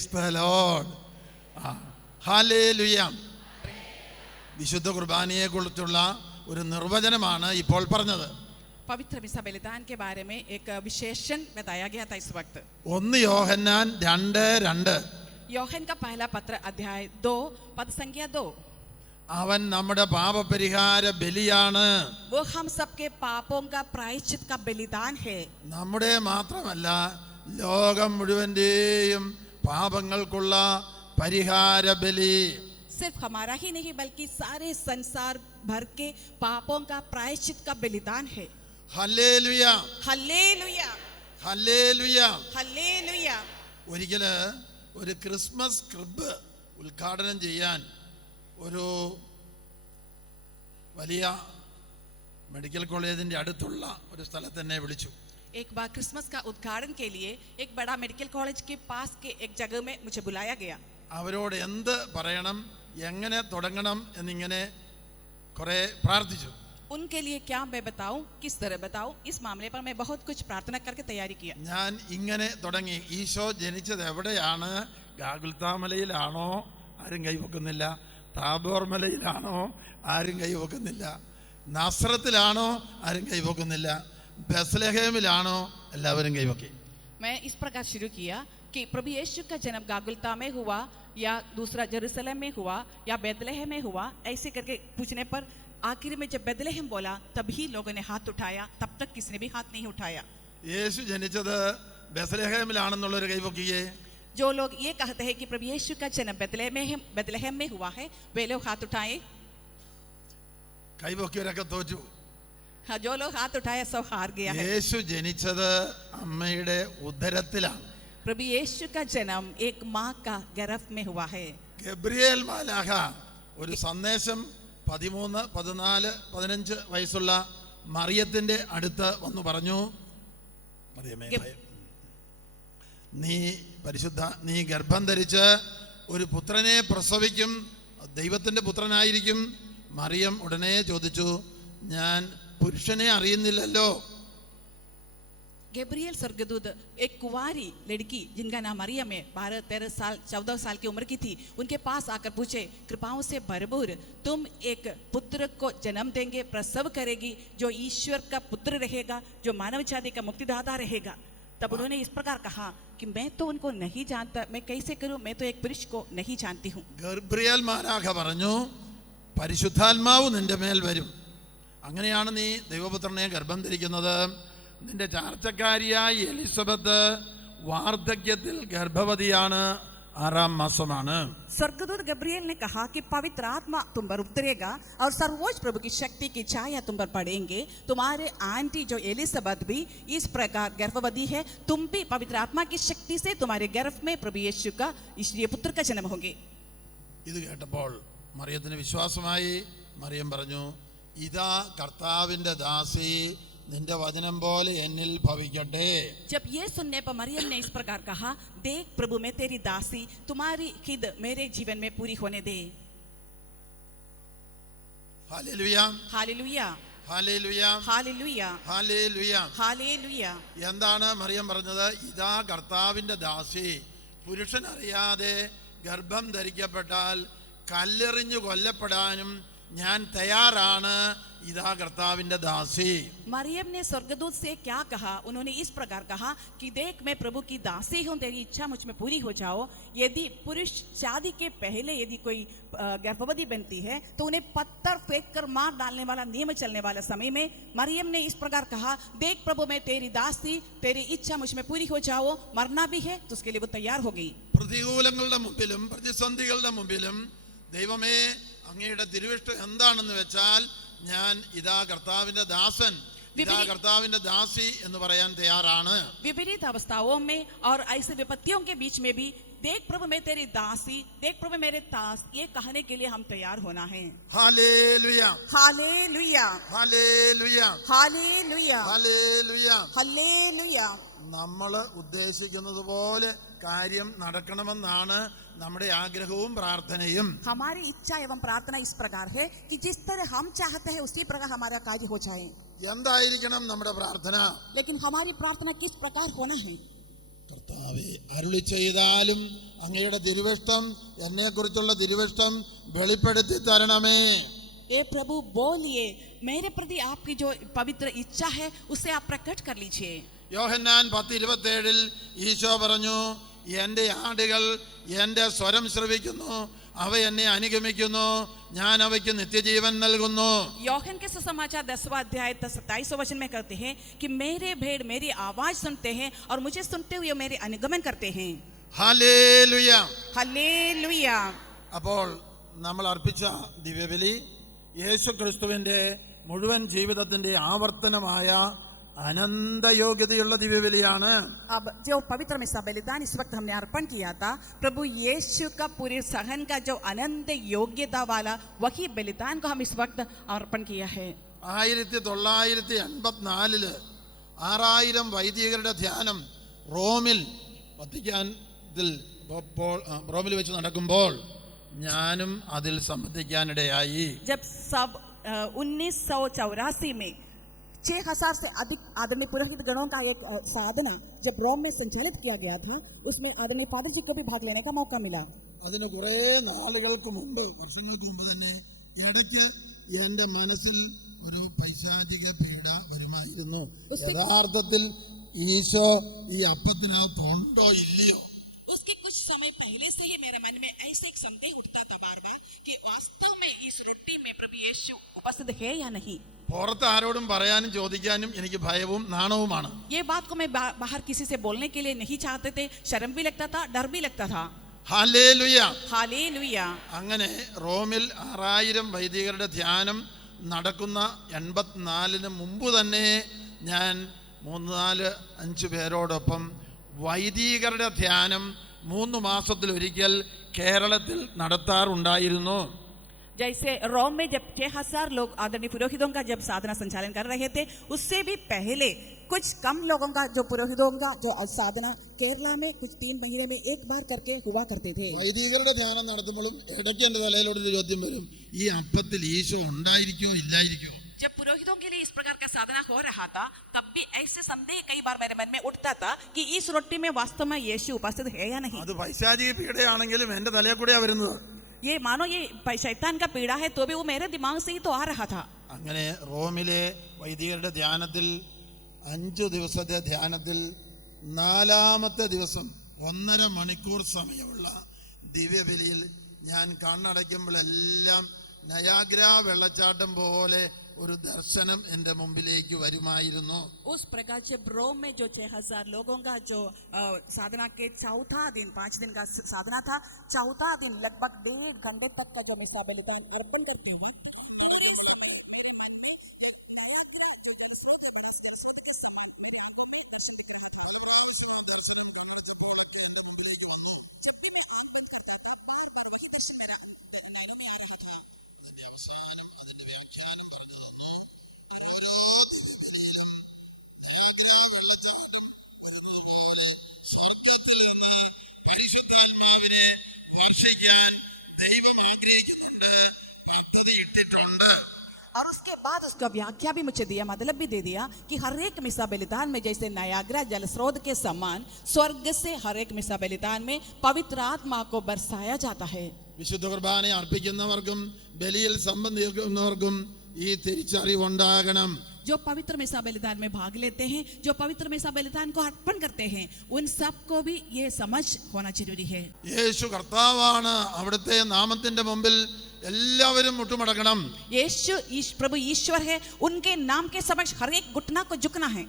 Praise the Lord. Hallelujah. വിശുദ്ധ കുർബാനയെ കുറിച്ചുള്ള ഒരു നിർവചനമാണ് ഇപ്പോൾ പറഞ്ഞത്. पवित्र मिसा बलिदान के बारे में एक विशेषण बताया गया था इस वक्त. 1 യോഹന്നാൻ 2:2. യോഹൻ का पहला पत्र अध्याय 2 पद संख्या 2. അവൻ നമ്മുടെ പാപപരിഹാര ബലിയാണ്. वो हम सबके पापों का प्रायश्चित का बलिदान है. നമ്മുടെ മാത്രമല്ല, ലോകം മുഴുവന്റെയും പാപങ്ങൾക്കുള്ള പരിഹാര ബലി. सिर्फ हमारा ही नहीं बल्कि सारे संसार भर के पापों का प्रायश्चित का बलिदान है. Hallelujah, hallelujah, hallelujah. ഹല്ലേലൂയ. ഒരിക്കല് ഒരു ക്രിസ്മസ് ക്രിബ് ഉദ്ഘാടനം ചെയ്യാൻ ഒരു വലിയ മെഡിക്കൽ കോളേജിന്റെ അടുത്തുള്ള ഒരു സ്ഥലത്ത് എന്നെ വിളിച്ചു. एक बार क्रिसमस का उद्घाटन के लिए एक बड़ा मेडिकल कॉलेज के पास के एक जगह में मुझे बुलाया गया. അവരോട് എന്ത് പറയണം, എങ്ങനെ തുടങ്ങണം എന്നിങ്ങനെ കുറെ പ്രാർത്ഥിച്ചു. उनके लिए क्या मैं बताऊं, किस तरह बताऊं, इस मामले पर मैं बहुत कुछ प्रार्थना करके तैयारी किया. ഞാൻ ഇങ്ങനെ തുടങ്ങി. ഈശോ ജനിച്ചത് എവിടെയാണ്? ഗാഗുൽത്താ മലയിലാണോ? ആരും കൈവെക്കുന്നില്ല. താബോർ മലയിലാണോ? ആരും കൈവെക്കുന്നില്ല. നസ്രത്തിലാണോ? ആരും കൈവെക്കുന്നില്ല. ബെത്ലഹേമിലാണോ? എല്ലാവരും കൈവക്കി. मैं इस प्रकार शुरू किया कि प्रभु यीशु का जन्म गागुल्ता में हुआ या दूसरा जेरूसलम में हुआ या बेथलेहम में हुआ, ऐसे करके पूछने पर आखिर में जब बेथलेहम बोला तभी लोगों ने हाथ उठाया. तब तक किसी ने भी हाथ नहीं उठाया. യേശു ജനിച്ചത് ബെത്ലഹേമിലാണെന്നുള്ളൊരു കൈവക്കിയേ. जो लोग ये कहते हैं कि प्रभु यीशु का जन्म बेथलेहम में हुआ है, वे लोग हाथ उठाए. കൈവക്കിയവരൊക്കെ തോറ്റു. हाँ, जो लोग हाथ उठाए सब हार गया है. യേശു ജനിച്ചത് അമ്മയുടെ ഉദരത്തിലാണ്. प्रभु यीशु का जन्म एक माँ का गर्भ में हुआ है. ഗബ്രിയേൽ മാലാഖ ഒരു സന്ദേശം 13, 14, 15 വയസ്സുള്ള മറിയത്തിന്റെ അടുത്ത് വന്നു പറഞ്ഞു, മറിയമേ, നീ ഗർഭം ധരിച്ച് ഒരു പുത്രനെ പ്രസവിക്കും, ദൈവത്തിന്റെ പുത്രനായിരിക്കും. മറിയം ഉടനെ ചോദിച്ചു, ഞാൻ പുരുഷനെ അറിയുന്നില്ലല്ലോ. गैब्रियल स्वर्गदूत एक कुंवारी लड़की जिनका नाम मरियम है, 12-13 साल 14 साल की उम्र की थी, उनके पास आकर पूछे, कृपाओं से भरपूर तुम एक पुत्र को जन्म देंगे, प्रसव करेगी, जो ईश्वर का पुत्र रहेगा, जो मानव जाति का मुक्तिदाता रहेगा. तब उन्होंने इस प्रकार कहा कि मैं तो उनको नहीं जानता, मैं कैसे करूं, मैं तो एक पुरुष को नहीं जानती हूँ. ഗബ്രിയേൽ മാലാഖ പറഞ്ഞു, പരിശുദ്ധാത്മാവ് നിന്റെ മേൽ വരും, അങ്ങനെയാണ് നീ ദൈവപുത്രനെ ഗർഭം ധരിക്കുന്നത്. നിന്റെ ചാർച്ചക്കാരിയായ എലിസബത്ത് വാർദ്ധക്യത്തിൽ ഗർഭവതിയാണ്, 6ാം മാസമാണ്. स्वर्गदूत गब्रियल ने कहा कि पवित्र आत्मा तुम पर उतरेगा और सर्वोच्च प्रभु की शक्ति की छाया तुम पर पड़ेंगे. तुम्हारे आंटी जो एलिसबत भी इस प्रकार गर्भवती है, तुम भी पवित्र आत्मा की शक्ति से तुम्हारे गर्भ में प्रभु यीशु का ईश्वरीय पुत्र का जन्म होंगे. ഇത് കേട്ടപ്പോൾ മറിയത്തിന് വിശ്വാസമായി. മറിയം പറഞ്ഞു, ഇതാ കർത്താവിന്റെ ദാസി, നിന്റെ വചനം പോലെ എന്നിൽ ഭവിക്കട്ടെ. जब ये सुनने पर मरियम ने इस प्रकार कहा, देख प्रभु मैं तेरी दासी, तुम्हारी खिद मेरे जीवन में पूरी होने दे. Hallelujah, hallelujah, hallelujah, hallelujah, hallelujah. Hallelujah. എന്താണ് മറിയം പറഞ്ഞത്? ഇതാ കർത്താവിന്റെ ദാസി. പുരുഷൻ അറിയാതെ ഗർഭം ധരിക്കപ്പെട്ടാൽ കല്ലെറിഞ്ഞു കൊല്ലപ്പെടാനും ഞാൻ തയ്യാറാണ്. ഇതാ കർത്താവിന്റെ ദാസി. मरियम ने स्वर्गदूत से क्या कहा? उन्होंने इस प्रकार कहा कि देख मैं प्रभु की दासी हूँ, तेरी इच्छा मुझ में पूरी हो जाओ. यदि पुरुष शादी के पहले यदि कोई गर्भवती बनती है तो उन्हें पत्थर फेंक कर मार डालने वाला नियम चलने वाला समय में मरियम ने इस प्रकार कहा, देख प्रभु मैं तेरी दासी, तेरी इच्छा मुझ में पूरी हो जाओ. मरना भी है तो उसके लिए वो तैयार हो गई. പ്രതികൂലങ്ങളുടെ മുമ്പിലും പ്രതിസന്ധികളുടെ മുമ്പിലും ദൈവമേ അങ്ങയുടെ തിരുവിഷ്ടം എന്താണെന്ന് വെച്ചാൽ ഞാൻ ഇതാ കർത്താവിന്റെ ദാസൻ, ഇതാ കർത്താവിന്റെ ദാസി എന്ന് പറയാൻ തയ്യാറാണ്. विपरीत अवस्थाओं में और ऐसे विपत्तियों के बीच में भी देख प्रभु मैं तेरी दासी, देख प्रभु मेरे दास, ये कहने के लिए हम तैयार होना है. Hallelujah, hallelujah, hallelujah, hallelujah, hallelujah. Hallelujah. നമ്മൾ ഉദ്ദേശിക്കുന്നത് പോലെ കാര്യം നടക്കണമെന്നാണ് നമ്മുടെ ആഗ്രഹവും പ്രാർത്ഥനയും. हमारी इच्छा एवं प्रार्थना इस प्रकार है कि जिस तरह हम चाहते हैं उसी प्रकार हमारा कार्य हो जाए. എന്തായിരിക്കണം നമ്മുടെ പ്രാർത്ഥന? लेकिन हमारी प्रार्थना किस प्रकार होना है? കർത്താവേ, അരുളി ചെയ്താലും അങ്ങയുടെ തിരുവിഷ്ടം, എന്നെക്കുറിച്ചുള്ള തിരുവിഷ്ടം വെളിപ്പെടുത്തി തരണമേ. ए प्रभु बोलिए, मेरे प्रति आपकी जो पवित्र इच्छा है उसे आप प्रकट कर लीजिए. യോഹന്നാൻ 10:27 ഈശോ പറഞ്ഞു, എൻ്റെ ആടുകൾ എൻ്റെ സ്വരം ശ്രവിക്കുന്നു, അവ എന്നെ അനുഗമിക്കുന്നു, ഞാൻ അവയ്ക്ക് നിത്യജീവൻ നൽകുന്നു. യോഹन के सुसमाचार 10वां अध्याय 27वां वचन में कहते हैं कि मेरे भेड़ मेरी आवाज सुनते हैं और मुझे सुनते हुए मेरे अनुगमन करते हैं. ഹല്ലേലൂയ. हालेलुया. അപ്പോൾ നമ്മൾ അർപ്പിച്ച ദിവ്യബലി യേശു ക്രിസ്തുവിൻ്റെ മുഴുവൻ ജീവിതത്തിൻ്റെ ആവർത്തനമായ അനന്തയോഗ്യതയുള്ള ദിവ്യബലിയാണ്. अब जो पवित्र में सा बलिदान इस वक्त हमने अर्पण किया था, प्रभु यीशु का पूरे सहन का जो अनंत योग्यता वाला वही बलिदान को हम इस वक्त अर्पण किया है. 1984 6000 വൈദികരുടെ ധ്യാനം റോമിൽ റോമിൽ വെച്ച് നടക്കുമ്പോൾ ഞാനും അതിൽ സംബന്ധിക്കാനിടയായി. जब सब 1984 में 6000 से अधिक आदरणीय पुरोहित गणों का एक साधना जब रोम में संचालित किया गया था, उसमें आदरणीय फादर जी को भी भाग लेने का मौका मिला. അതിന് കുറേ നാളുകൾക്ക് മുമ്പ്, വർഷങ്ങൾക്ക് മുമ്പ് തന്നെ ഇടയ്ക്ക് എൻ്റെ മനസ്സിൽ ഒരു പൈശാചിക പീഡ വരുമായിരുന്നു. യഥാർത്ഥത്തിൽ ഈശോ ഈ അപ്പത്തിനകത്തുണ്ടോ ഇല്ലയോ? उसके कुछ समय पहले से ही मेरे मन में ऐसे एक संदेह उठता था बार बार कि वास्तव में इस रोटी में प्रभु यीशु उपस्थित है या नहीं. പുറത്ത് ആരോടും പറയാനും ചോദിക്കാനും എനിക്ക് ഭയവും നാണവുമാണ്. ये बात को मैं बाहर किसी से बोलने के लिए नहीं चाहते थे, शर्म भी लगता था, डर भी लगता था. ഹല്ലേലൂയ. हालेलुया. അങ്ങനെ റോമിൽ 6000 വൈദികരുടെ ധ്യാനം നടക്കുന്ന 84 മുമ്പ് തന്നെ ഞാൻ 3-4-5 പേരോടൊപ്പം വൈദികരുടെ ധ്യാനം 3 മാസത്തിലൊരിക്കൽ കേരളത്തിൽ നടത്താറുണ്ടായിരുന്നു. जैसे रोम में जब 6000 लोग आदरणीय पुरोहितों का जब साधना संचालन कर रहे थे, उससे भी पहले कुछ कम लोगों का जो पुरोहितों का जो साधना केरला में कुछ 3 महीने में एक बार करके हुआ करते थे. വൈദികരുടെ ധ്യാനം നടത്തുമ്പോഴും ഇടയ്ക്ക് എൻ്റെ തലയിലോട്ടൊരു ചോദ്യം വരും, ഈ അപ്പത്തിൽ ഈശോ ഉണ്ടായിരിക്കോ ഇല്ലായിരിക്കോ? जब पुरोहितों के लिए इस प्रकार का साधना हो रहा था, तब भी ऐसे संदेह कई बार मेरे मन में उठता था कि इस रोटी में वास्तव में यीशु उपस्थित है या नहीं. അത് പൈശാചിക പീഡയാണെങ്കിലും എൻ്റെ തലയിൽ കൂടെയാ വരുന്നത്. ये मानो ये शैतान का पीड़ा है, तो भी वो मेरे दिमाग से ही तो आ रहा था. അങ്ങനെ റോമിലെ വൈദികരുടെ ധ്യാനത്തിൽ 5 ദിവസത്തെ ധ്യാനത്തിൽ 4-ാമത്തെ ദിവസം 1.5 മണിക്കൂർ സമയമുള്ള ദിവ്യബലിയിൽ ഞാൻ കണ്ണടയ്ക്കുമ്പോഴെല്ലാം നയാഗ്ര വെള്ളച്ചാട്ടം പോലെ ഒരു ദർശനം എൻ്റെ മുമ്പിലേക്ക് വരുമായിരുന്നു. उस प्रकार से रोम में जो 6000 लोगों का जो साधना के चौथा दिन, 5 दिन का साधना था, चौथा दिन लगभग 1.5 घंटे तक का जो मिसा बलिदान अर्पण करते हैं, പരിശുദ്ധാത്മാവിനെ വർഷിക്കാൻ ദൈവം ആഗ്രഹിക്കുന്നുണ്ട്, പദ്ധതി ഇട്ടിട്ടുണ്ട്. और उसके बाद उसका व्याख्या भी मुझे दिया, मतलब भी दे दिया कि हर एक मिसा बलिदान में जैसे नयाग्रा जल स्रोत के समान स्वर्ग से हर एक मिसा बलिदान में पवित्र आत्मा को बरसाया जाता है. വിശുദ്ധ കുർബാന അർപ്പിക്കുന്നവർക്കും ബലിയിൽ സംബന്ധിക്കുന്നവർക്കും ഈ തിരിച്ചറിവുണ്ടാകണം. जो पवित्र मिसा बलिदान में भाग लेते हैं, जो पवित्र मिसा बलिदान को अर्पण करते हैं, उन सबको भी ये समझ होना जरूरी है. യേശു കർത്താവാണ്. അവിടുത്തെ നാമത്തിന്റെ മുമ്പിൽ എല്ലാവരും മുട്ടുമടക്കണം. यीशु प्रभु ईश्वर है, उनके नाम के समक्ष हर एक घुटना को झुकना है.